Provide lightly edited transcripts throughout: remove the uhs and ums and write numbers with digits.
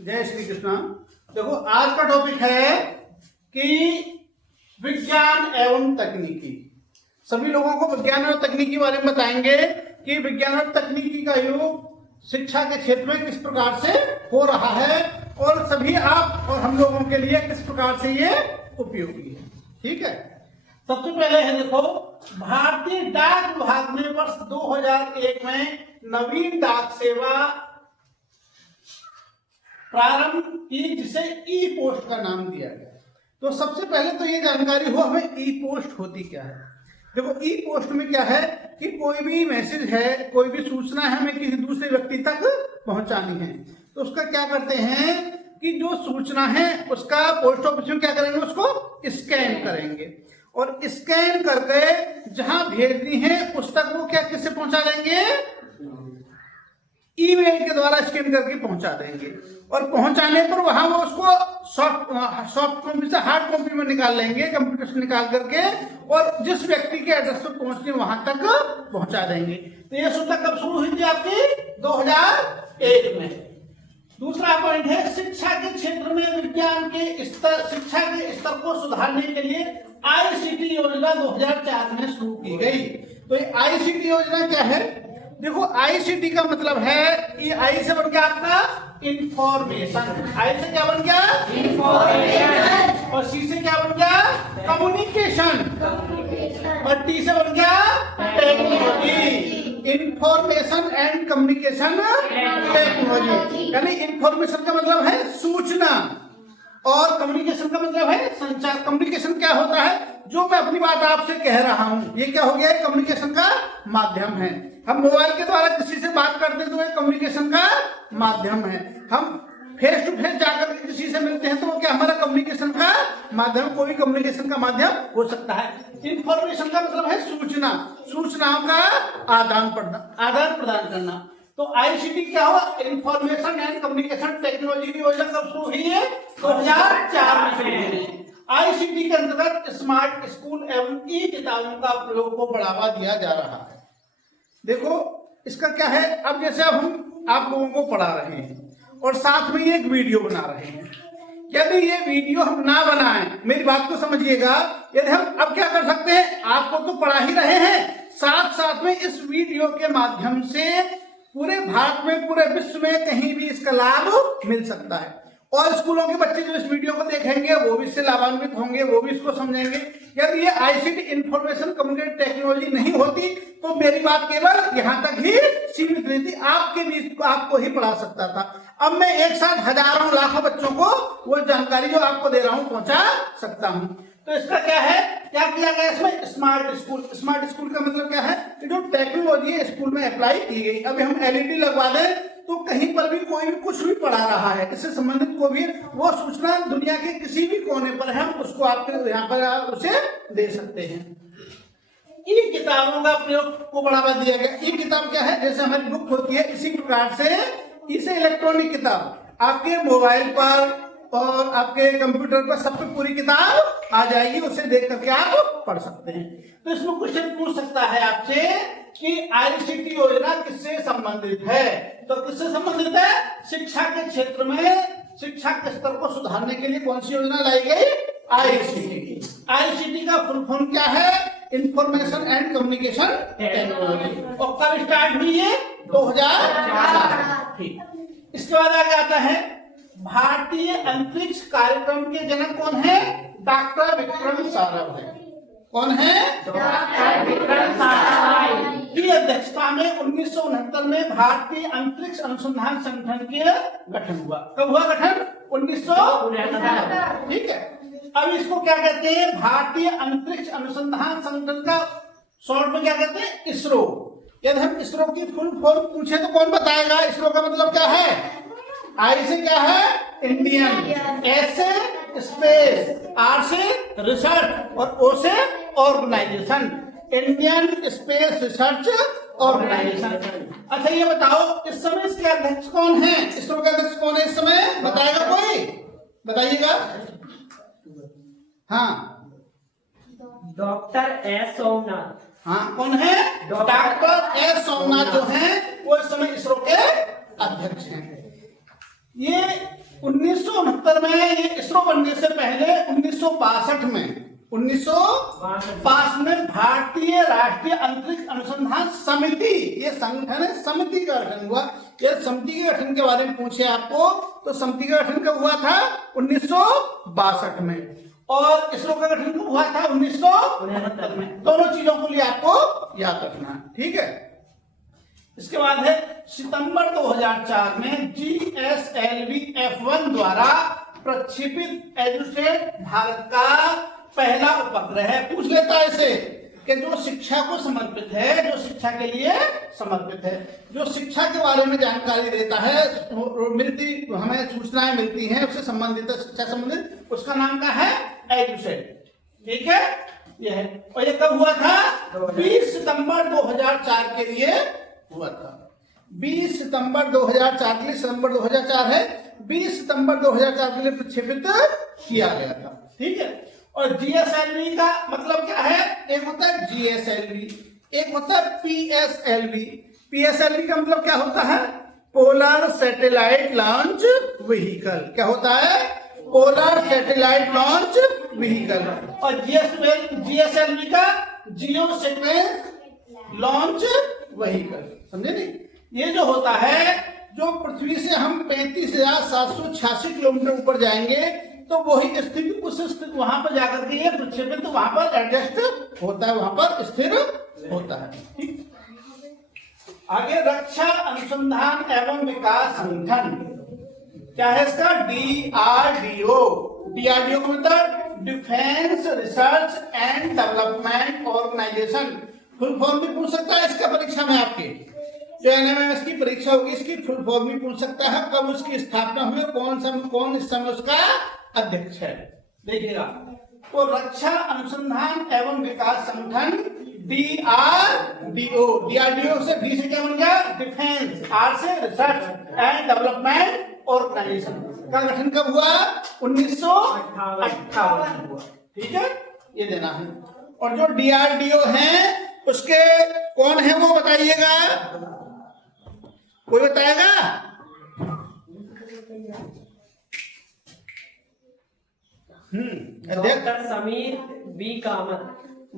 जय श्री कृष्ण। देखो आज का टॉपिक है कि विज्ञान एवं तकनीकी। सभी लोगों को विज्ञान और तकनीकी के बारे में बताएंगे कि विज्ञान और तकनीकी का योग शिक्षा के क्षेत्र में किस प्रकार से हो रहा है और सभी आप और हम लोगों के लिए किस प्रकार से ये उपयोगी है। ठीक है, सबसे पहले है देखो, भारतीय डाक विभाग ने वर्ष 2001 में नवीन डाक सेवा प्रारंभ की, जिसे ई पोस्ट का नाम दिया गया। तो सबसे पहले तो ये जानकारी हो हमें ई पोस्ट होती क्या है। देखो ई पोस्ट में क्या है कि कोई भी मैसेज है, कोई भी सूचना है, हमें किसी दूसरे व्यक्ति तक पहुंचानी है तो उसका क्या करते हैं कि जो सूचना है उसका पोस्ट ऑफिस में क्या करेंगे, उसको स्कैन करेंगे और स्कैन करके जहां भेजनी है उस तक वो क्या किससे पहुंचा देंगे, ईमेल के द्वारा स्कैन करके पहुंचा देंगे और पहुंचाने पर वहां वो उसको सॉफ्ट कॉपी से हार्ड कॉपी में निकाल लेंगे, कंप्यूटर से निकाल करके, और जिस व्यक्ति के एड्रेस पर पहुंचने वहां तक पहुंचा देंगे। तो ये सुविधा कब शुरू हुई थी आपकी 2001 में। दूसरा पॉइंट है शिक्षा के क्षेत्र में विज्ञान के स्तर, शिक्षा के स्तर को सुधारने के लिए आईसीटी योजना 2004 में शुरू की गई। तो ये आईसीटी योजना क्या है? देखो आईसीटी का मतलब है, ये आई से बन गया आपका इंफॉर्मेशन, आई से क्या बन गया इंफॉर्मेशन, और सी से क्या बन गया कम्युनिकेशन, और टी से बन गया technology. Information and communication technology, यानी इंफॉर्मेशन का मतलब है सूचना और कम्युनिकेशन का मतलब है संचार। कम्युनिकेशन क्या होता है? जो मैं अपनी बात आपसे कह रहा हूं, ये क्या हो गया, कम्युनिकेशन का माध्यम है। हम मोबाइल के द्वारा किसी से बात करते हैं तो ये कम्युनिकेशन का माध्यम है। हम फेस टू फेस जाकर किसी से मिलते हैं तो वो क्या हमारा कम्युनिकेशन का माध्यम, कोई कम्युनिकेशन का माध्यम हो सकता है। इंफॉर्मेशन का मतलब है सूचना, सूचनाओं का आदान प्रदान करना। तो आईसीटी क्या हुआ, इंफॉर्मेशन एंड कम्युनिकेशन टेक्नोलॉजी की योजना कब शुरू हुई है? 2004 में शुरू हुई है। आईसीटी के अंतर्गत स्मार्ट स्कूल एवं ई किताबों का प्रयोग को बढ़ावा दिया जा रहा है। देखो इसका क्या है, अब जैसे अब हम आप लोगों को पढ़ा रहे हैं और साथ में ये एक वीडियो बना रहे हैं। यदि ये वीडियो हम ना बनाएं, मेरी बात को समझिएगा, यदि हम अब क्या कर सकते हैं, आपको तो पढ़ा ही रहे हैं, साथ साथ में इस वीडियो के माध्यम से पूरे भारत में, पूरे विश्व में कहीं भी इसका लाभ मिल सकता है। और स्कूलों के बच्चे जो इस वीडियो को देखेंगे वो भी इससे लाभान्वित होंगे, वो भी इसको समझेंगे। यदि ये आईसीटी इंफॉर्मेशन कम्युनिकेशन टेक्नोलॉजी नहीं होती तो मेरी बात केवल यहाँ तक ही सीमित नहीं थी, आपके बीच आपको ही पढ़ा सकता था। अब मैं एक साथ हजारों लाखों बच्चों को वो जानकारी जो आपको दे रहा हूँ पहुंचा सकता हूँ। तो इसका क्या है, क्या किया गया इसमें, स्मार्ट स्कूल। स्मार्ट स्कूल का मतलब क्या है कि जो टेक्नोलॉजी है स्कूल में अप्लाई की गई। अभी हम एलईडी लगवा दें तो कहीं पर भी कोई भी कुछ भी पढ़ा रहा है, इससे संबंधित को भी वो सूचना दुनिया के किसी भी कोने पर है, हम उसको आपके यहाँ पर आप उसे दे सकते हैं। ई किताबों का प्रयोग को बढ़ावा दिया गया। ई किताब क्या है, जैसे हमारी बुक होती है, इसी प्रकार से इसे इलेक्ट्रॉनिक किताब आपके मोबाइल पर और आपके कंप्यूटर पर सब पे पूरी किताब आ जाएगी, उसे देख करके आप पढ़ सकते हैं। तो इसमें क्वेश्चन पूछ सकता है आपसे कि आईसीटी योजना किससे संबंधित है? तो किससे संबंधित है? शिक्षा के क्षेत्र में शिक्षा के स्तर को सुधारने के लिए कौन सी योजना लाई गई? आईसीटी। आईसीटी का फुल फॉर्म क्या है? Information and communication technology. और कब स्टार्ट हुई है? 2004। ठीक, इसके बाद आगे आता है भारतीय अंतरिक्ष कार्यक्रम के जनक कौन है? डॉक्टर विक्रम साराभाई। कौन है? डॉक्टर विक्रम साराभाई की अध्यक्षता में 1969 में भारतीय अंतरिक्ष अनुसंधान संगठन के गठन हुआ। कब हुआ गठन? 1969। ठीक है, अब इसको क्या कहते हैं? भारतीय अंतरिक्ष अनुसंधान संगठन का शॉर्ट में क्या कहते हैं? इसरो। यदि हम इसरो की फुल फॉर्म पूछे तो कौन बताएगा? इसरो का मतलब क्या है? आई से क्या है? इंडियन, एस से स्पेस, आर से रिसर्च और ओ से organisation. Indian space research organisation. अच्छा ये बताओ इस समय इसके अध्यक्ष कौन है? इसरो के अध्यक्ष कौन है इस समय? बताएगा कोई? बताइएगा। हाँ, डॉक्टर एस सोमनाथ। हाँ, कौन है? डॉक्टर एस सोमनाथ जो है वो इस समय इसरो के अध्यक्ष हैं। ये 1969 में ये इसरो बनने से पहले 1962 में भारतीय राष्ट्रीय अंतरिक्ष अनुसंधान समिति, ये संगठन है, समिति का गठन हुआ। ये समिति के गठन के बारे में पूछे आपको तो समिति का गठन कब हुआ था? 1962 में। और इसरो का गठन कब हुआ था? 1969 में। दोनों चीजों को लिए आपको याद रखना, ठीक है। इसके बाद है सितंबर 2004 में GSLV F1 द्वारा प्रक्षेपित एडुसेट भारत का पहला उपग्रह है। पूछ लेता है इसे कि जो शिक्षा को समर्पित है, जो शिक्षा के लिए समर्पित है, जो शिक्षा के बारे में जानकारी देता है, हमें सूचनाएं मिलती हैं उससे संबंधित, शिक्षा संबंधित, उसका नाम क्या है? एडुसेट, ठीक है। यह है, और ये कब हुआ था? 20 सितंबर 2004 के लिए हुआ था। 20 सितंबर 2004 के लिए, सितंबर 2004 है, 20 सितंबर 2004 के लिए प्रक्षेपित किया गया था, ठीक है। और GSLV का मतलब क्या है? एक होता है GSLV, एक होता है PSLV। PSLV का मतलब क्या होता है? Polar satellite launch vehicle. क्या होता है? Polar satellite launch vehicle. और GSLV का जियो सीक्वेंस लॉन्च व्हीकल, समझे नहीं? ये जो होता है, जो पृथ्वी से हम 35,786 किलोमीटर ऊपर जाएंगे तो वही स्थिति, उस स्थिति वहां पर जाकर के ये प्रक्षेपित वहां पर एडजस्ट होता है, वहां पर स्थिर होता है, ठीक। आगे रक्षा अनुसंधान एवं विकास संगठन, क्या है इसका? DRDO। DRDO का मतलब defence research and development organisation. Full form भी पूछ सकता है इसका परीक्षा में आपके, जो NMMS की परीक्षा होगी इसकी फुल फॉर्म भी पूछ सकता है। कब उसकी स्थापना हुई, कौन इस समय उसका अध्यक्ष है, देखिएगा। तो रक्षा अनुसंधान एवं विकास संगठन DRDO। DRDO से D से क्या बन गया? डिफेंस। R से रिसर्च एंड डेवलपमेंट ऑर्गेनाइजेशन का गठन कब हुआ? 1958 हुआ, ठीक है। ये देना है। और जो DRDO है उसके कौन है वो बताइएगा, कोई बताएगा? Doctor Sameer B Kamat.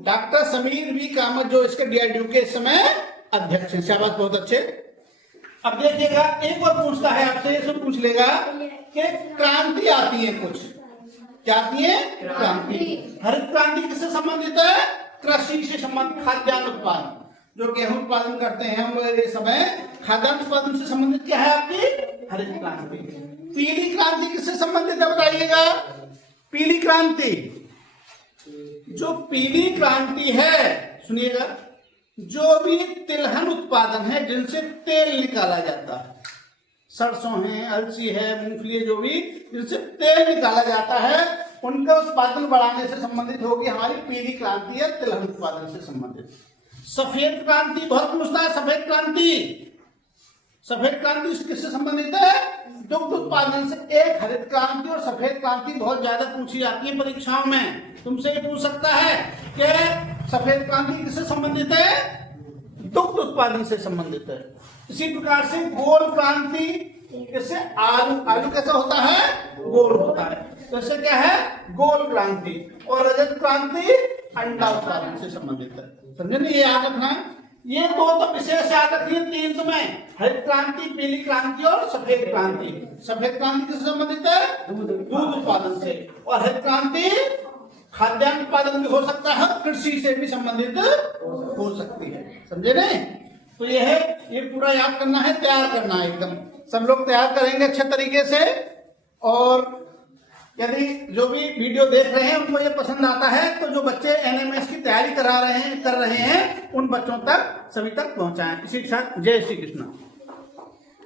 Doctor Sameer B Kamat जो इसके DRDO के इस समय अध्यक्ष हैं। शाबाश, बहुत अच्छे। अब देखिएगा, एक और पूछता है आपसे, ये सब पूछ लेगा कि क्रांति आती है कुछ, क्या आती है? क्रांति। हरित क्रांति किससे संबंधित है? कृषि से संबंधित, खाद्यान्न उत्पादन, जो गेहूं उत्पादन करते हैं हम ये समय, खाद्यान्न उत्पादन से संबंधित क्या है आपकी? हरित क्रांति। पीली क्रांति किससे संबंधित है बताइएगा? पीली क्रांति, जो पीली क्रांति है, सुनिएगा, जो भी तिलहन उत्पादन है जिनसे तेल निकाला जाता है, सरसों है, अलसी है, मूंगफली है, जो भी जिनसे तेल निकाला जाता है, उनका उत्पादन बढ़ाने से संबंधित होगी हमारी पीली क्रांति है, तिलहन उत्पादन से संबंधित। सफेद क्रांति बहुत पूछता है। सफेद क्रांति, सफेद क्रांति किससे संबंधित है? दुग्ध उत्पादन से। एक हरित क्रांति और सफेद क्रांति बहुत ज्यादा पूछी जाती है परीक्षाओं में, तुमसे ये पूछ सकता है कि सफेद क्रांति किससे संबंधित है? दुग्ध उत्पादन से संबंधित है। इसी प्रकार से गोल क्रांति, इससे आलू कैसा होता है? गोल होता है, तो इससे क्या है? गोल क्रांति। और रजत क्रांति अंडा उत्पादन से संबंधित है, समझे नहीं? ये याद रखना है। ये दो तो विशेष याद रखिए, तीन तुम्हें, हरित क्रांति, पीली क्रांति और सफेद क्रांति। सफेद क्रांति किससे संबंधित है? दूध उत्पादन से। और हरित क्रांति खाद्यान्न उत्पादन भी हो सकता है, कृषि से भी संबंधित हो सकती है, समझे नहीं? तो ये है, ये पूरा याद करना है, तैयार करना है एकदम। सब लोग तैयार करेंगे अच्छे तरीके से। और यदि जो भी वीडियो देख रहे हैं उनको ये पसंद आता है तो जो बच्चे NMS की तैयारी कर रहे हैं उन बच्चों तक, सभी तक पहुंचाएं। इसी के साथ जय श्री कृष्ण।